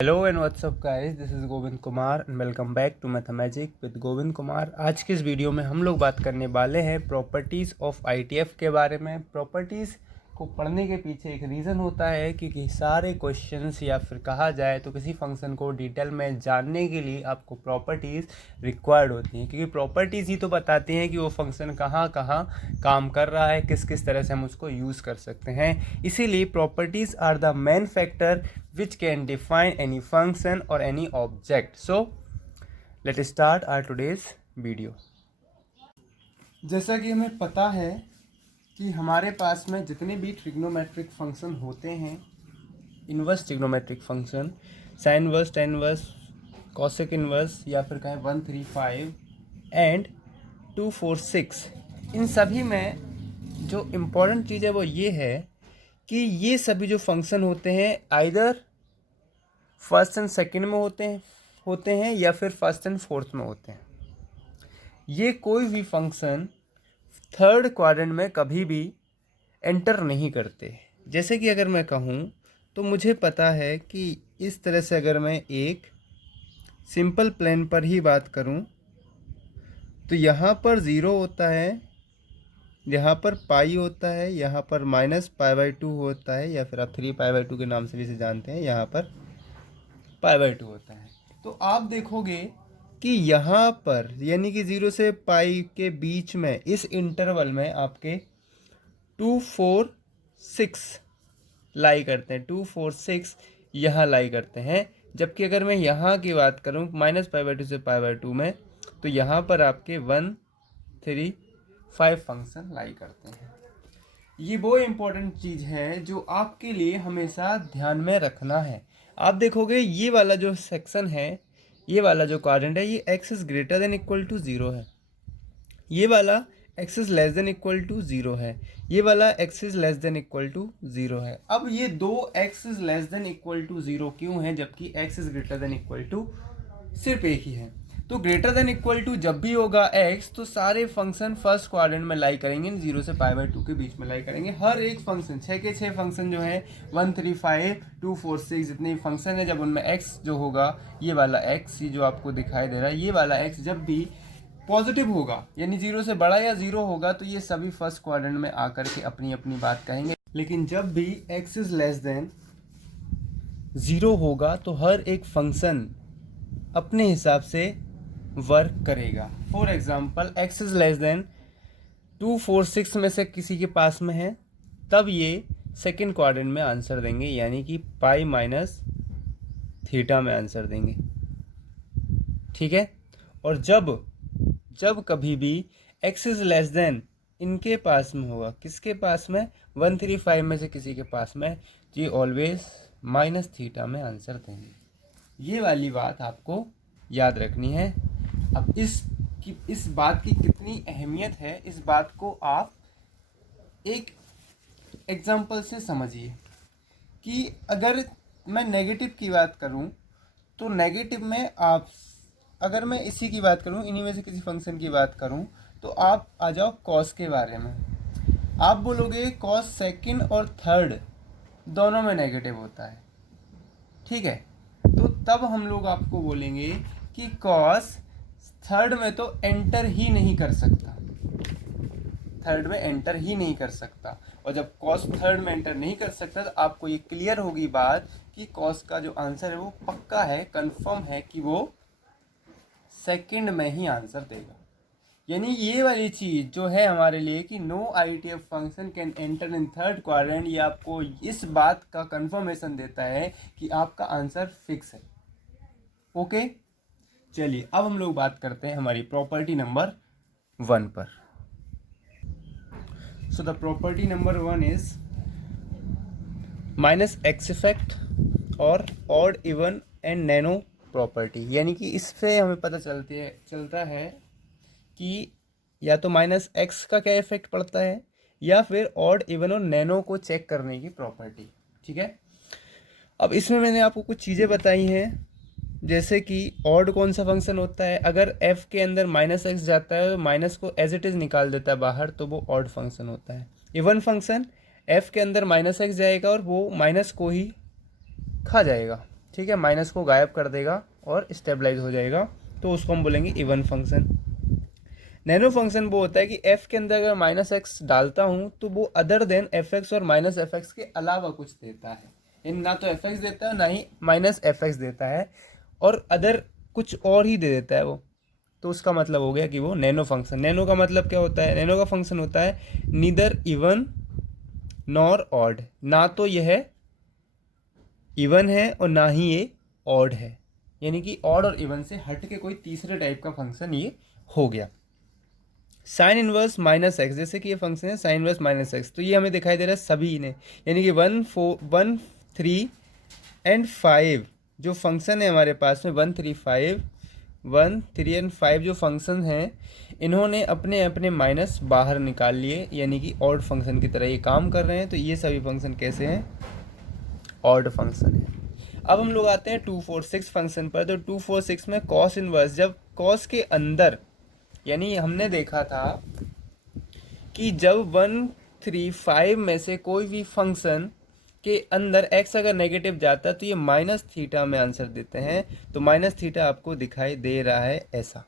Hello and what's up guys, this is Govind Kumar and welcome back to Mathemagic with Govind Kumar. आज के इस video में हम लोग बात करने वाले हैं प्रॉपर्टीज़ ऑफ आईटीएफ के बारे में। प्रॉपर्टीज़ को पढ़ने के पीछे एक रीज़न होता है कि सारे क्वेश्चंस या फिर कहा जाए तो किसी फंक्शन को डिटेल में जानने के लिए आपको प्रॉपर्टीज़ रिक्वायर्ड होती हैं, क्योंकि प्रॉपर्टीज़ ही तो बताती हैं कि वो फंक्शन कहाँ कहाँ काम कर रहा है, किस किस तरह से हम उसको यूज़ कर सकते हैं। इसीलिए properties are the main factor which can define any function or any object. So let's start our today's video. जैसा कि हमें पता है कि हमारे पास में जितने भी ट्रिग्नोमेट्रिक फंक्शन होते हैं, inverse trigonometric function, sign inverse, tan inverse, cosec inverse या फिर कहें 1, 3, 5 एंड 2, 4, 6, इन सभी में जो इम्पोर्टेंट चीज़ है वो ये है कि ये सभी जो फंक्शन होते हैं आइदर फर्स्ट एंड सेकंड में होते हैं या फिर फर्स्ट एंड फोर्थ में होते हैं। ये कोई भी फंक्शन थर्ड क्वाड्रेंट में कभी भी एंटर नहीं करते। जैसे कि अगर मैं कहूँ तो मुझे पता है कि इस तरह से अगर मैं एक सिंपल प्लेन पर ही बात करूँ तो यहाँ पर ज़ीरो होता है, यहाँ पर पाई होता है, यहाँ पर -π/2 होता है या फिर आप 3π/2 के नाम से भी इसे जानते हैं, यहाँ पर π/2 होता है। तो आप देखोगे कि यहाँ पर यानी कि 0 से पाई के बीच में इस इंटरवल में आपके 2, 4, 6 लाई करते हैं, 2, 4, 6 यहाँ लाई करते हैं। जबकि अगर मैं यहाँ की बात करूँ -π/2 से π/2 में, तो यहाँ पर आपके 1, 3, 5 फंक्शन लाई करते हैं। ये वो इम्पोर्टेंट चीज़ है जो आपके लिए हमेशा ध्यान में रखना है। आप देखोगे ये वाला जो सेक्शन है, ये वाला जो क्वाड्रेंट है, ये x is greater than equal to 0 है, ये वाला x is less than equal to 0 है, ये वाला x is less than equal to 0 है। अब ये दो x is less than equal to 0 क्यों है, जबकि x is greater than equal to सिर्फ एक ही है? तो ग्रेटर देन इक्वल टू जब भी होगा x, तो सारे फंक्शन फर्स्ट क्वाड्रेंट में लाई करेंगे, 0 से π/2 के बीच में लाई करेंगे। हर एक फंक्शन 6 के 6 फंक्शन जो है 1, 3, 5, 2, 4, 6 जितने फंक्शन है, जब उनमें x जो होगा, ये वाला x, ये जो आपको दिखाई दे रहा है, ये वाला x जब भी पॉजिटिव होगा यानी 0 से बड़ा या 0 होगा, तो ये सभी फर्स्ट क्वाड्रेंट में आकर के अपनी अपनी बात कहेंगे। लेकिन जब भी x इज लेस देन 0 होगा तो हर एक फंक्शन अपने हिसाब से वर्क करेगा। For example x is less than 2, 4, 6 में से किसी के पास में है, तब ये सेकंड क्वाड्रेंट में आंसर देंगे, यानी कि पाई माइनस थीटा में आंसर देंगे। ठीक है। और जब कभी भी x इज लेस देन इनके पास में होगा, किसके पास में, 1, 3, 5 में से किसी के पास में, तो ये ऑलवेज माइनस थीटा में आंसर देंगे। ये वाली बात आपको याद रखनी है। अब इस बात की कितनी अहमियत है, इस बात को आप एक एग्जाम्पल से समझिए कि अगर मैं नेगेटिव की बात करूं तो नेगेटिव में आप, अगर मैं इसी की बात करूं, इन्हीं में से किसी फंक्शन की बात करूं, तो आप आ जाओ कॉस के बारे में। आप बोलोगे कॉस सेकंड और थर्ड दोनों में नेगेटिव होता है, ठीक है, तो तब हम लोग आपको बोलेंगे कि कॉस थर्ड में तो एंटर ही नहीं कर सकता, थर्ड में एंटर ही नहीं कर सकता। और जब कॉस थर्ड में एंटर नहीं कर सकता, तो आपको ये क्लियर होगी बात कि कॉस का जो आंसर है वो पक्का है, कंफर्म है कि वो सेकंड में ही आंसर देगा। यानी ये वाली चीज़ जो है हमारे लिए कि no ITF function can enter in third quadrant, ये आपको इस बात का कंफर्मेशन देता है कि आपका आंसर फिक्स है। ओके, चलिए अब हम लोग बात करते हैं हमारी प्रॉपर्टी नंबर 1 पर। So the property number 1 is -x effect और odd even and nano property. यानी कि इससे हमें पता चलता है कि या तो -x का क्या इफेक्ट पड़ता है, या फिर ऑड इवन और नैनो को चेक करने की प्रॉपर्टी। ठीक है। अब इसमें मैंने आपको कुछ चीज़ें बताई हैं, जैसे कि ऑड कौन सा फंक्शन होता है, अगर f के अंदर -x जाता है तो माइनस को एज इट इज़ निकाल देता है बाहर, तो वो ऑड फंक्शन होता है। इवन फंक्शन f के अंदर -x जाएगा और वो माइनस को ही खा जाएगा। ठीक है, माइनस को गायब कर देगा और स्टेबलाइज हो जाएगा, तो उसको हम बोलेंगे इवन फंक्शन। नैनो फंक्शन वो होता है कि f के अंदर अगर माइनस एक्स डालता हूँ तो वो अदर देन एफ एक्स और माइनस एफ एक्स के अलावा कुछ देता है, यानी ना तो एफ एक्स देता है ना ही माइनस एफ एक्स देता है, और अदर कुछ और ही दे देता है वो, तो उसका मतलब हो गया कि वो नैनो फंक्शन। नैनो का मतलब क्या होता है? नैनो का फंक्शन होता है नीदर इवन नॉर ऑड, ना तो यह इवन है और ना ही ये ऑड है, यानी कि ऑड और इवन से हट के कोई तीसरे टाइप का फंक्शन ये हो गया। साइन इनवर्स माइनस एक्स, जैसे कि ये फंक्शन है साइन इनवर्स माइनस एक्स, तो ये हमें दिखाई दे रहा है सभी ने, यानी कि 1, 4, 1, 3 एंड 5 जो फंक्शन है हमारे पास में 1, 3, 5 जो फंक्शन हैं, इन्होंने अपने अपने माइनस बाहर निकाल लिए, यानी कि ऑड फंक्शन की तरह ये काम कर रहे हैं। तो ये सभी फंक्शन कैसे हैं? ऑड फंक्शन है। अब हम लोग आते हैं 2, 4, 6 फंक्शन पर। तो 2, 4, 6 में कॉस इनवर्स, जब कॉस के अंदर, यानी हमने देखा था कि जब 1, 3, 5 में से कोई भी फंक्शन के अंदर x अगर नेगेटिव जाता है तो ये माइनस थीटा में आंसर देते हैं। तो माइनस थीटा आपको दिखाई दे रहा है ऐसा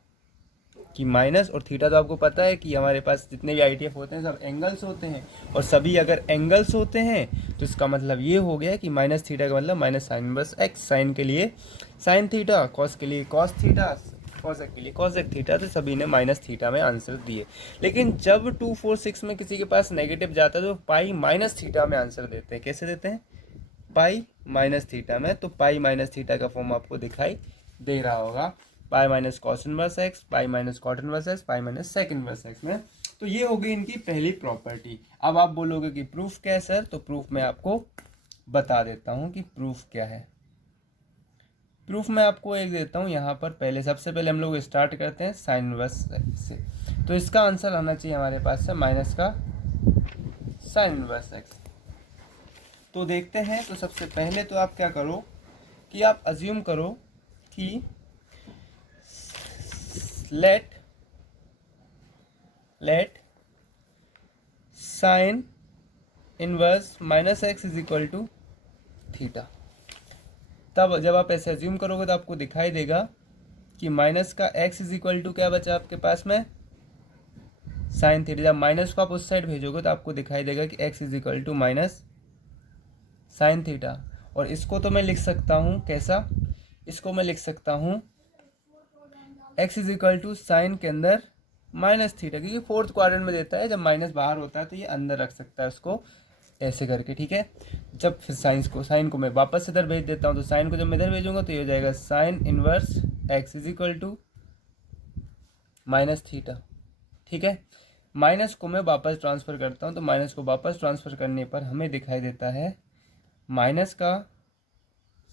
कि माइनस और थीटा, तो आपको पता है कि हमारे पास जितने भी ITF होते हैं सब एंगल्स होते हैं, और सभी अगर एंगल्स होते हैं तो इसका मतलब ये हो गया कि माइनस थीटा का मतलब minus sine inverse x, sine के लिए साइन थीटा, कॉस के लिए कॉस थीटा, कॉसेक के लिए कॉसेक थीटा, तो सभी ने माइनस थीटा में आंसर दिए। लेकिन जब 2, 4, 6 में किसी के पास नेगेटिव जाता है तो पाई माइनस थीटा में आंसर देते हैं। कैसे देते हैं? पाई माइनस थीटा में। तो पाई माइनस थीटा का फॉर्म आपको दिखाई दे रहा होगा, pi minus cos inverse x, pi minus cot inverse x, pi minus sec inverse x में। तो ये हो गई इनकी पहली प्रॉपर्टी। अब आप बोलोगे कि प्रूफ क्या है सर? तो प्रूफ मैं आपको बता देता हूँ कि प्रूफ क्या है। प्रूफ मैं आपको एक देता हूँ यहाँ पर। पहले सबसे पहले हम लोग स्टार्ट करते हैं साइन इनवर्स से। तो इसका आंसर आना चाहिए हमारे पास से माइनस का साइन इनवर्स एक्स। तो देखते हैं। तो सबसे पहले तो आप क्या करो कि आप अज्यूम करो कि let sine inverse minus x is equal to theta. तब जब आप ऐसे अज्यूम करोगे तो आपको दिखाई देगा कि माइनस का एक्स इज इक्वल टू क्या बचा आपके पास में? Sine theta. जब माइनस को आप उस साइड भेजोगे तो आपको दिखाई देगा कि x is equal to minus sine theta. और इसको तो मैं लिख सकता हूँ कैसा? इसको मैं लिख सकता हूँ x is equal to sine के अंदर माइनस थीटा, क्योंकि फोर्थ क्वाड्रेंट में देता है, जब माइनस बाहर होता है तो ये अंदर रख सकता है उसको ऐसे करके, ठीक है। जब फिर साइन को मैं वापस इधर भेज देता हूँ, तो साइन को जब मैं इधर भेजूंगा तो ये हो जाएगा sine inverse x is equal to minus theta, ठीक है। माइनस को मैं वापस ट्रांसफर करता हूँ, तो माइनस को वापस ट्रांसफर करने पर हमें दिखाई देता है माइनस का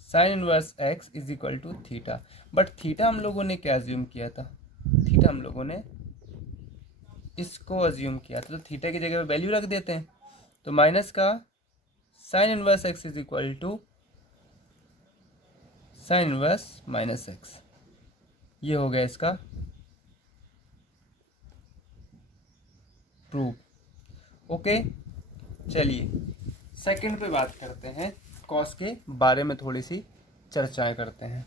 sine inverse x is equal to theta. But theta हम लोगों ने क्या अज्यूम किया था? थीटा हम लोगों ने इसको अज्यूम किया था, तो थीटा की जगह पे वैल्यू रख देते हैं। तो माइनस का sine inverse x is equal to sine inverse minus x, ये हो गया इसका प्रूफ। ओके, चलिए सेकंड पे बात करते हैं। कॉस के बारे में थोड़ी सी चर्चाएं करते हैं।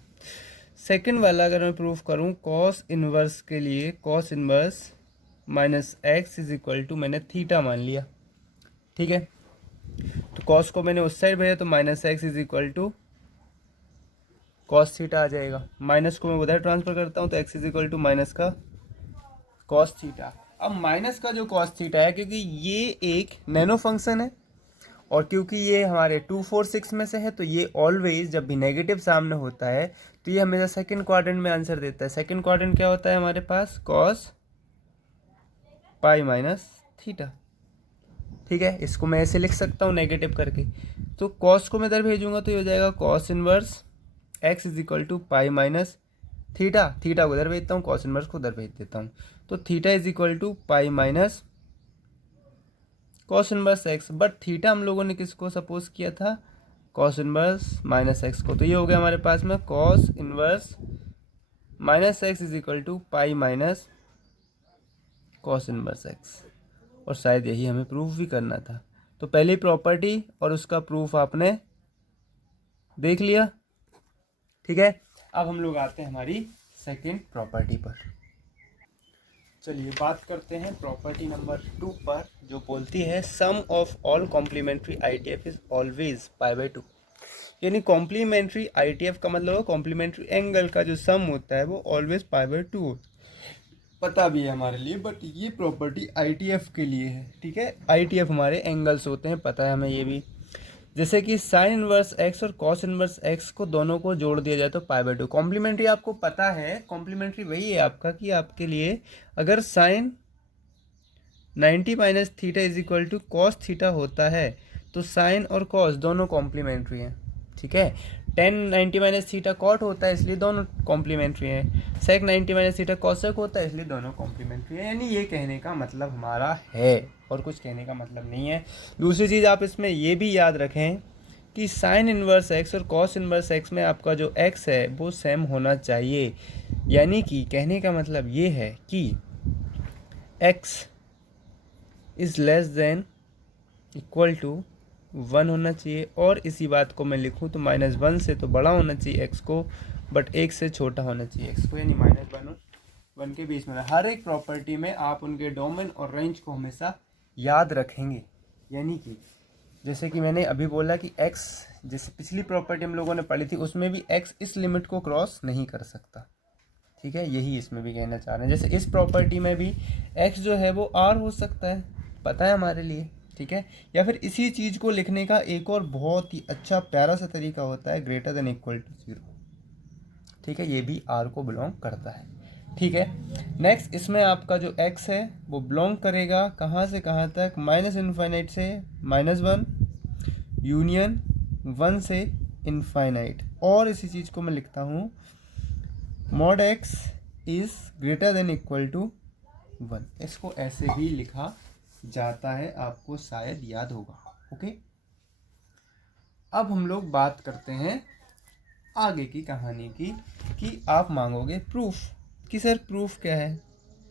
सेकंड वाला अगर मैं प्रूफ करूं, कॉस इनवर्स के लिए cos inverse minus x is equal to मैंने थीटा मान लिया, ठीक है। तो कॉस को मैंने उस साइड भेजा तो minus x is equal to cos theta आ जाएगा। माइनस को मैं उधर ट्रांसफर करता हूँ तो x is equal to minus का कॉस थीटा। अब माइनस का जो कॉस थीटा है, क्योंकि ये एक नैनो फंक्शन है और क्योंकि ये हमारे 2, 4, 6 में से है, तो ये ऑलवेज जब भी नेगेटिव सामने होता है तो ये हमेशा सेकंड क्वाड्रेंट में आंसर देता है। सेकंड क्वाड्रेंट क्या होता है हमारे पास? कॉस पाई माइनस थीटा, ठीक है। इसको मैं ऐसे लिख सकता हूँ नेगेटिव करके। तो कॉस को मैं इधर भेजूंगा तो ये हो जाएगा cos inverse x is equal to pi minus theta. Theta को इधर भेजता हूँ, कॉस इनवर्स को उधर भेज देता हूँ। तो theta is equal to pi minus cos inverse x. But theta हम लोगों ने किसको सपोज किया था? कॉस इनवर्स माइनस एक्स को। तो ये हो गया हमारे पास में cos inverse minus x is equal to pi minus cos inverse x. और शायद यही हमें प्रूफ भी करना था। तो पहली प्रॉपर्टी और उसका प्रूफ आपने देख लिया। ठीक है, अब हम लोग आते हैं हमारी सेकंड प्रॉपर्टी पर। चलिए बात करते हैं प्रॉपर्टी नंबर 2 पर, जो बोलती है sum of all complementary ITF is always pi by 2। यानी कॉम्प्लीमेंट्री आईटीएफ का मतलब है कॉम्प्लीमेंट्री एंगल का जो सम होता है वो ऑलवेज पाई बाय 2 होता है। पता भी है हमारे लिए, बट ये प्रॉपर्टी आईटीएफ के लिए है। ठीक है, आईटीएफ हमारे एंगल्स होते हैं, पता है हमें ये भी। जैसे कि साइन इनवर्स एक्स और कॉस इनवर्स एक्स को दोनों को जोड़ दिया जाए तो पाई बाय 2। कॉम्प्लीमेंट्री आपको पता है, कॉम्प्लीमेंट्री वही है आपका कि आपके लिए अगर sine 90 minus theta is equal to cos theta होता है तो साइन और कॉस दोनों कॉम्प्लीमेंट्री हैं। ठीक है, टेन 90 माइनस थीटा कॉट होता है इसलिए दोनों कॉम्प्लीमेंट्री हैं। सेक 90 माइनस थीटा कॉसेक होता है इसलिए दोनों कॉम्प्लीमेंट्री हैं। यानी ये कहने का मतलब हमारा है, और कुछ कहने का मतलब नहीं है। दूसरी चीज़ आप इसमें ये भी याद रखें कि साइन इनवर्स एक्स और कॉस इनवर्स एक्स में आपका जो एक्स है वो सेम होना चाहिए। यानी कि कहने का मतलब ये है कि x is less than equal to 1 होना चाहिए, और इसी बात को मैं लिखूँ तो -1 से तो बड़ा होना चाहिए एक्स को, बट 1 से छोटा होना चाहिए एक्स को, यानी -1 और 1 के बीच में। हर एक प्रॉपर्टी में आप उनके डोमेन और रेंज को हमेशा याद रखेंगे। यानी कि जैसे कि मैंने अभी बोला कि एक्स, जैसे पिछली प्रॉपर्टी हम लोगों ने पढ़ी थी उसमें भी एक्स इस लिमिट को क्रॉस नहीं कर सकता। ठीक है, यही इसमें भी कहना चाह रहे हैं। जैसे इस प्रॉपर्टी में भी एक्स जो है वो आर हो सकता है, पता है हमारे लिए। ठीक है, या फिर इसी चीज़ को लिखने का एक और बहुत ही अच्छा प्यारा सा तरीका होता है ग्रेटर देन इक्वल टू 0। ठीक है, ये भी आर को बिलोंग करता है। ठीक है, नेक्स्ट इसमें आपका जो एक्स है वो बिलोंग करेगा कहाँ से कहाँ तक, -इनफाइनाइट से -1 यूनियन 1 से इनफाइनाइट। और इसी चीज़ को मैं लिखता हूँ mod x is greater than equal to 1। इसको ऐसे भी लिखा जाता है, आपको शायद याद होगा। ओके, अब हम लोग बात करते हैं आगे की कहानी की, कि आप मांगोगे प्रूफ कि सर प्रूफ क्या है।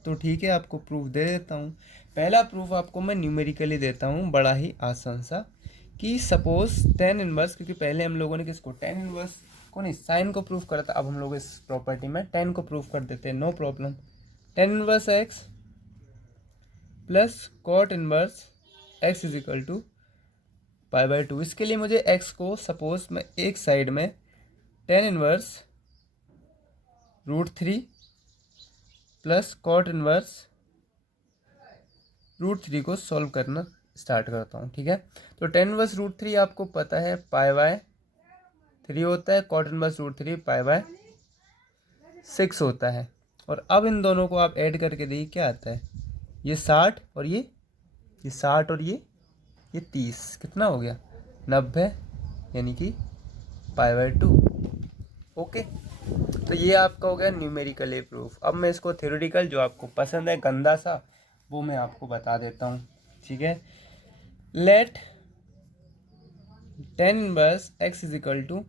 तो ठीक है, आपको प्रूफ दे देता हूँ। पहला प्रूफ आपको मैं न्यूमेरिकली देता हूँ, बड़ा ही आसान सा, कि सपोज टेन इनवर्स, क्योंकि पहले हम लोगों ने किसको, टेन इनवर्स को नहीं, साइन को प्रूफ करा था। अब हम लोग इस प्रॉपर्टी में टेन को प्रूफ कर देते हैं, no problem. Tan inverse x plus cot inverse x is equal to pi by 2। इसके लिए मुझे एक्स को सपोज मैं एक साइड में tan inverse √3 plus cot inverse √3 को सॉल्व करना स्टार्ट करता हूँ। ठीक है, तो टेन इनवर्स √3 आपको पता है पाई बाय 3 होता है, कॉट इनवर्स √3 पाई बाय 6 होता है। और अब इन दोनों को आप ऐड करके देखिए क्या आता है, ये 60 और ये 60 और ये 30, कितना हो गया 90, यानी कि पाई बाय 2। ओके, तो ये आपका हो गया न्यूमेरिकली प्रूफ। अब मैं इसको थ्योरेटिकल, जो आपको पसंद है गंदा सा, वो मैं आपको बता देता हूँ। ठीक है, let tan inverse x is equal to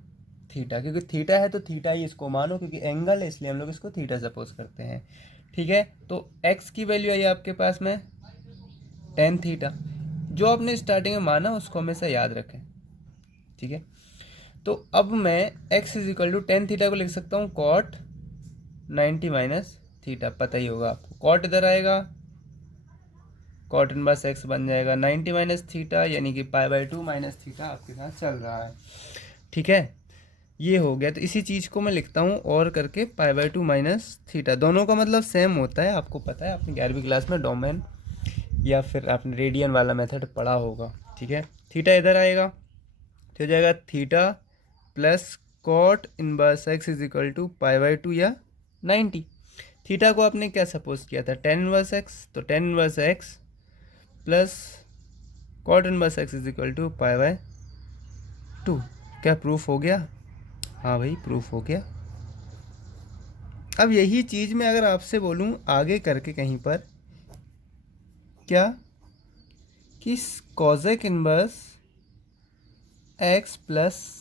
theta, क्योंकि थीटा है तो थीटा ही इसको मानो, क्योंकि एंगल है इसलिए हम लोग इसको थीटा सपोज करते हैं। ठीक है, तो एक्स की वैल्यू आई आपके पास में टेन थीटा, जो आपने स्टार्टिंग में माना उसको हमेशा याद रखें। ठीक है, तो अब मैं x is equal to tan theta को लिख सकता हूँ कॉट 90 माइनस थीटा, पता ही होगा आपको। कॉट इधर आएगा, कॉट इनवर्स x बन जाएगा 90 माइनस थीटा, यानी कि पाई बाय 2 माइनस थीटा आपके साथ चल रहा है। ठीक है, ये हो गया। तो इसी चीज़ को मैं लिखता हूँ और करके पाई बाय 2 माइनस थीटा, दोनों का मतलब सेम होता है। आपको पता है, आपने 11वीं क्लास में डोमेन या फिर आपने रेडियन वाला मेथड पढ़ा होगा। ठीक है, थीटा इधर आएगा तो हो जाएगा theta plus cot inverse x is equal to pi by 2 या 90। थीटा को आपने क्या सपोज किया था, टेन इनवर्स एक्स, तो tan inverse x plus cot inverse x is equal to pi by 2। क्या प्रूफ हो गया? हाँ भाई, प्रूफ हो गया। अब यही चीज़ मैं अगर आपसे बोलूँ आगे करके कहीं पर, क्या कि cosec inverse x plus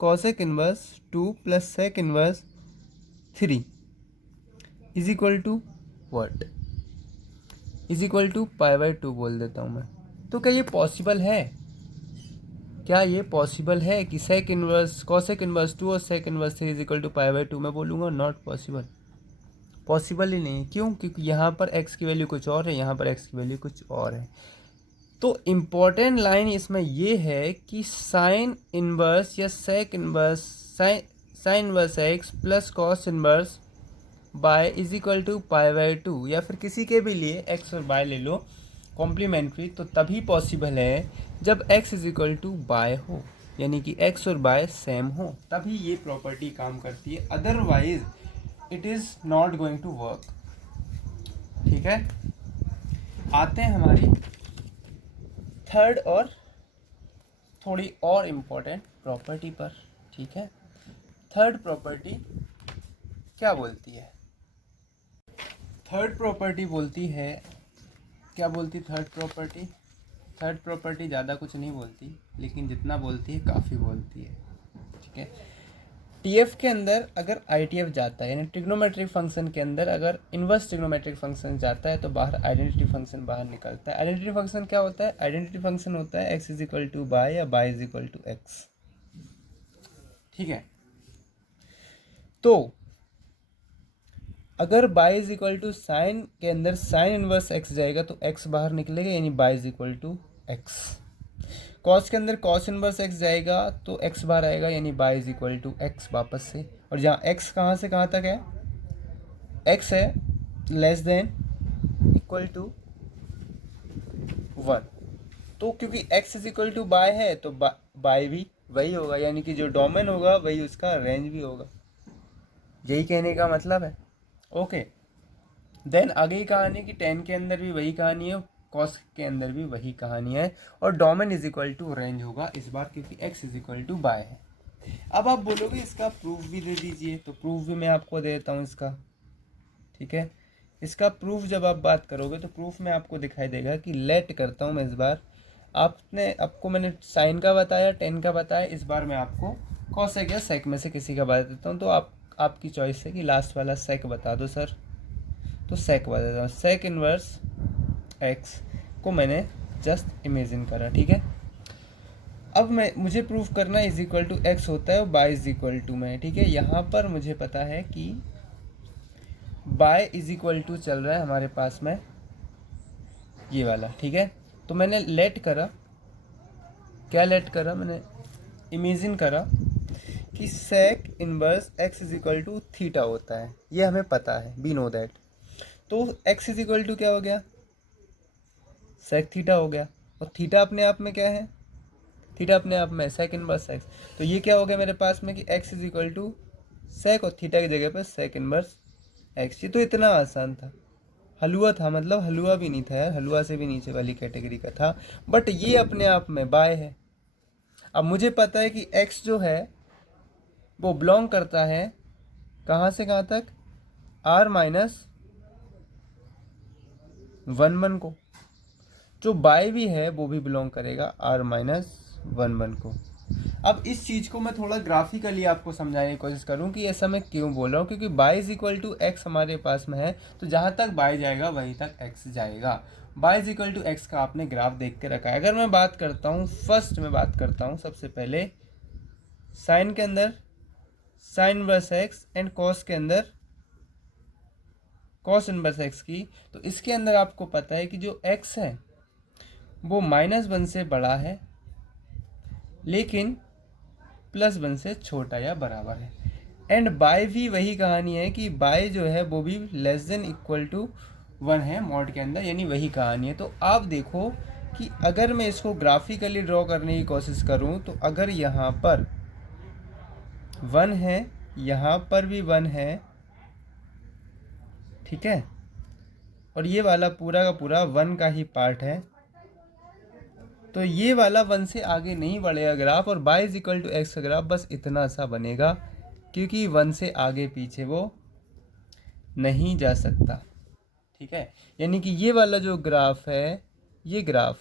cosec inverse 2 plus sec inverse 3 is equal to what, is equal to pi by 2 बोल देता हूँ मैं। तो क्या ये पॉसिबल है? क्या ये पॉसिबल है कि सेक इनवर्स कॉसेक इनवर्स 2 और sec inverse 3 is equal to π/2? मैं बोलूँगा नॉट पॉसिबल, पॉसिबल ही नहीं। क्यों? क्योंकि यहाँ पर x की वैल्यू कुछ और है, यहाँ पर x की वैल्यू कुछ और है। तो इम्पॉर्टेंट लाइन इसमें ये है कि साइन इनवर्स या sec inverse sine inverse x plus cos inverse y is equal to π/2, या फिर किसी के भी लिए x और y ले लो कॉम्प्लीमेंट्री, तो तभी पॉसिबल है जब x is equal to y हो, यानी कि x और y सेम हो, तभी ये प्रॉपर्टी काम करती है, otherwise it is not going to work. ठीक है, आते हैं हमारी थर्ड और थोड़ी और इम्पोर्टेंट प्रॉपर्टी पर। ठीक है, थर्ड प्रॉपर्टी क्या बोलती है? थर्ड प्रॉपर्टी बोलती है, क्या बोलती थर्ड प्रॉपर्टी? थर्ड प्रॉपर्टी ज़्यादा कुछ नहीं बोलती, लेकिन जितना बोलती है काफ़ी बोलती है। ठीक है, टीएफ के अंदर अगर आईटीएफ जाता है, यानी ट्रिग्नोमेट्रिक फंक्शन के अंदर अगर इन्वर्स ट्रिग्नोमेट्रिक फंक्शन जाता है तो बाहर आइडेंटिटी फंक्शन बाहर निकलता है। आइडेंटिटी फंक्शन क्या होता है? आइडेंटिटी फंक्शन होता है x is equal to y या y is equal to x. ठीक है, तो अगर y is equal to sine के अंदर साइन इनवर्स एक्स जाएगा तो एक्स बाहर निकलेगा, यानी y is equal to x. Cos के अंदर कॉस इनवर्स एक्स जाएगा तो एक्स बाहर आएगा, यानी y is equal to x वापस से। और जहाँ एक्स कहाँ से कहाँ तक है? एक्स है लेस देन इक्वल टू 1, तो क्योंकि x is equal to y है तो बाय भी वही होगा, यानी कि जो डोमेन होगा वही उसका रेंज भी होगा। यही कहने का मतलब है। ओके, देन आगे ही कहानी कि टेन के अंदर भी वही कहानी है, कॉस के अंदर भी वही कहानी है, और domain is equal to range होगा इस बार, क्योंकि x is equal to y है। अब आप बोलोगे इसका प्रूफ भी दे दीजिए, तो प्रूफ भी मैं आपको दे देता हूँ इसका। ठीक है, इसका प्रूफ जब आप बात करोगे तो प्रूफ में आपको दिखाई देगा कि लेट करता हूँ मैं इस बार, आपको मैंने साइन का बताया, टेन का बताया, इस बार मैं आपको कॉसेक या सेक में से किसी का बता देता हूँ। तो आपकी चॉइस है कि लास्ट वाला सेक बता दो सर, तो सेक बता देता हूँ। सेक इनवर्स एक्स को मैंने जस्ट इमेजिन करा। ठीक है, अब मुझे प्रूफ करना इज इक्वल टू एक्स होता है और बाय इज इक्वल टू में। ठीक है, यहाँ पर मुझे पता है कि बाय इज इक्वल टू चल रहा है हमारे पास में ये वाला। ठीक है, तो मैंने लेट करा, क्या लेट करा? मैंने इमेजिन करा कि sec inverse x is equal to theta होता है, ये हमें पता है, वी नो दैट। तो एक्स इज इक्वल टू क्या हो गया? सेक थीटा हो गया, और थीटा अपने आप में क्या है? थीटा अपने आप में सेक इनवर्स एक्स। तो ये क्या हो गया मेरे पास में कि एक्स इज इक्वल टू सेक, और थीटा की जगह पर सेक इनवर्स एक्स। ये तो इतना आसान था, हलवा था, मतलब हलवा भी नहीं था यार, हलवा से भी नीचे वाली कैटेगरी का था, बट ये अपने आप में बाय है। अब मुझे पता है कि एक्स जो है वो बिलोंग करता है कहाँ से कहाँ तक? r माइनस 1 को। जो बाय भी है वो भी बिलोंग करेगा r माइनस 1 को। अब इस चीज़ को मैं थोड़ा ग्राफिकली आपको समझाने की कोशिश करूं कि ऐसा मैं क्यों बोल रहा हूँ, क्योंकि y is equal to x हमारे पास में है, तो जहाँ तक बाय जाएगा वहीं तक एक्स जाएगा। Y is equal to x का आपने ग्राफ देख के रखा है। अगर मैं बात करता हूँ, फर्स्ट में बात करता हूँ सबसे पहले साइन के अंदर sign inverse x and cos के अंदर कॉस इनवर्स एक्स की, तो इसके अंदर आपको पता है कि जो एक्स है वो -1 से बड़ा है लेकिन +1 से छोटा या बराबर है। एंड बाय भी वही कहानी है कि बाय जो है वो भी लेस देन इक्वल टू 1 है मॉड के अंदर, यानी वही कहानी है। तो आप देखो कि अगर मैं इसको ग्राफिकली ड्रॉ करने की कोशिश करूं, तो अगर यहाँ पर 1 है, यहाँ पर भी 1 है, ठीक है, और ये वाला पूरा का पूरा 1 का ही पार्ट है, तो ये वाला 1 से आगे नहीं बढ़ेगा ग्राफ, और y is equal to x का ग्राफ बस इतना सा बनेगा, क्योंकि 1 से आगे पीछे वो नहीं जा सकता। ठीक है, यानी कि ये वाला जो ग्राफ है, ये ग्राफ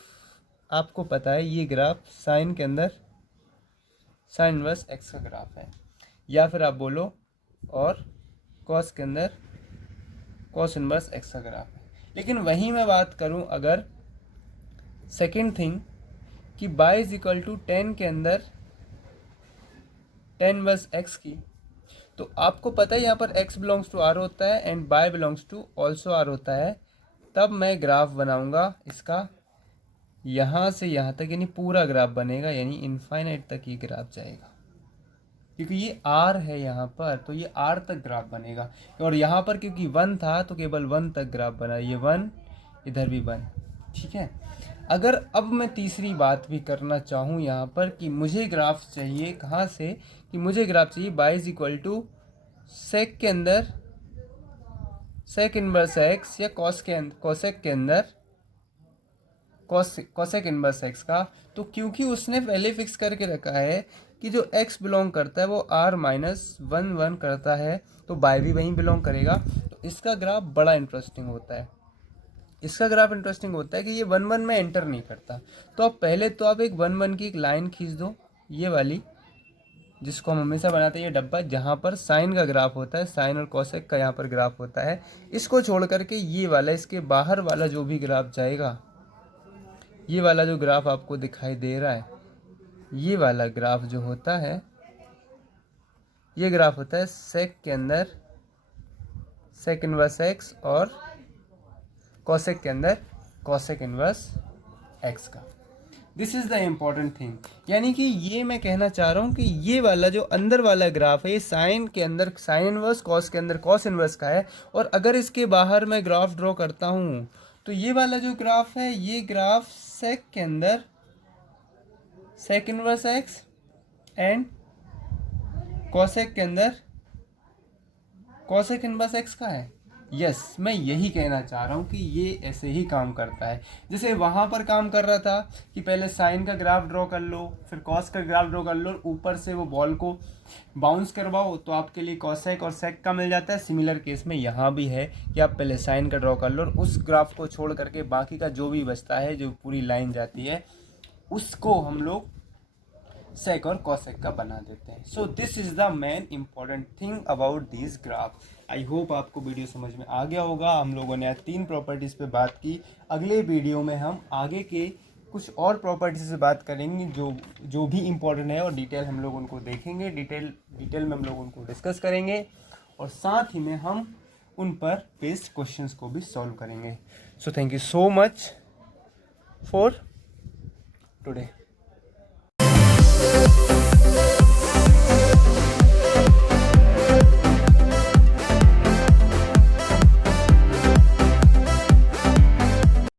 आपको पता है, ये ग्राफ साइन के अंदर साइन इनवर्स एक्स का ग्राफ है, या फिर आप बोलो और कॉस के अंदर कॉस इनवर्स एक्स का ग्राफ है। लेकिन वहीं मैं बात करूं अगर सेकेंड थिंग कि y इज इक्वल टू 10 के अंदर tan इनवर्स x की, तो आपको पता है यहाँ पर x बिलोंग्स टू r होता है and y belongs to also r होता है। तब मैं ग्राफ बनाऊंगा इसका यहाँ से यहाँ तक, यानी पूरा ग्राफ बनेगा, यानी इनफाइनाइट तक ये ग्राफ जाएगा, क्योंकि ये r है यहाँ पर, तो ये r तक ग्राफ बनेगा। और यहाँ पर क्योंकि 1 था तो केवल 1 तक ग्राफ बना, ये 1, इधर भी 1, ठीक है। अगर अब मैं तीसरी बात भी करना चाहूँ यहाँ पर कि मुझे ग्राफ चाहिए कहाँ से, कि मुझे ग्राफ चाहिए y इज इक्वल टू सेक के अंदर सेक इनवर्स x या कोसेक के अंदर कोसेक इनवर्स x का। तो क्योंकि उसने पहले फिक्स करके रखा है कि जो x बिलोंग करता है वो r-1 करता है, तो y भी वहीं बिलोंग करेगा। तो इसका ग्राफ बड़ा इंटरेस्टिंग होता है। इसका ग्राफ इंटरेस्टिंग होता है कि ये 1 1 में एंटर नहीं करता। तो अब पहले तो आप एक 1 1 की एक लाइन खींच दो, ये वाली, जिसको हम हमेशा बनाते हैं ये डब्बा, जहाँ पर साइन का ग्राफ होता है, साइन और कोसेक का यहाँ पर ग्राफ होता है। इसको छोड़ करके ये वाला, इसके बाहर वाला जो भी ग्राफ जाएगा, ये वाला जो ग्राफ आपको दिखाई दे रहा है, ये वाला ग्राफ जो होता है, ये ग्राफ होता है सेक के अंदर सेक इनवर्स एक्स और कोसेक के अंदर कोसेक इनवर्स एक्स का। This is the important thing, यानी कि ये मैं कहना चाह रहा हूँ कि ये वाला जो अंदर वाला ग्राफ है, ये साइन के अंदर साइन इनवर्स, कॉस के अंदर कॉस इनवर्स का है। और अगर इसके बाहर मैं ग्राफ ड्रॉ करता हूँ तो ये वाला जो ग्राफ है, ये ग्राफ सेक के अंदर sec inverse x and cosec के अंदर कोसेक इनवर्स एक्स का है। यस, मैं यही कहना चाह रहा हूँ कि ये ऐसे ही काम करता है जैसे वहाँ पर काम कर रहा था कि पहले साइन का ग्राफ ड्रॉ कर लो, फिर कॉस का ग्राफ ड्रॉ कर लो, ऊपर से वो बॉल को बाउंस करवाओ तो आपके लिए कॉसेक और सेक का मिल जाता है। सिमिलर केस में यहाँ भी है कि आप पहले साइन का ड्रॉ कर लो और उस ग्राफ को छोड़ करके बाकी का जो भी बचता है, जो पूरी लाइन जाती है, उसको हम लोग सेक और कॉसेक का बना देते हैं। So this is the main important thing about this graph. I hope आपको वीडियो समझ में आ गया होगा। हम लोगों ने 3 प्रॉपर्टीज़ पे बात की। अगले वीडियो में हम आगे के कुछ और प्रॉपर्टीज़ से बात करेंगे जो भी इम्पोर्टेंट है, और डिटेल हम लोग उनको देखेंगे, डिटेल में हम लोग उनको डिस्कस करेंगे, और साथ ही में हम उन पर बेस्ड क्वेश्चंस को भी सॉल्व करेंगे। So thank you so much for today.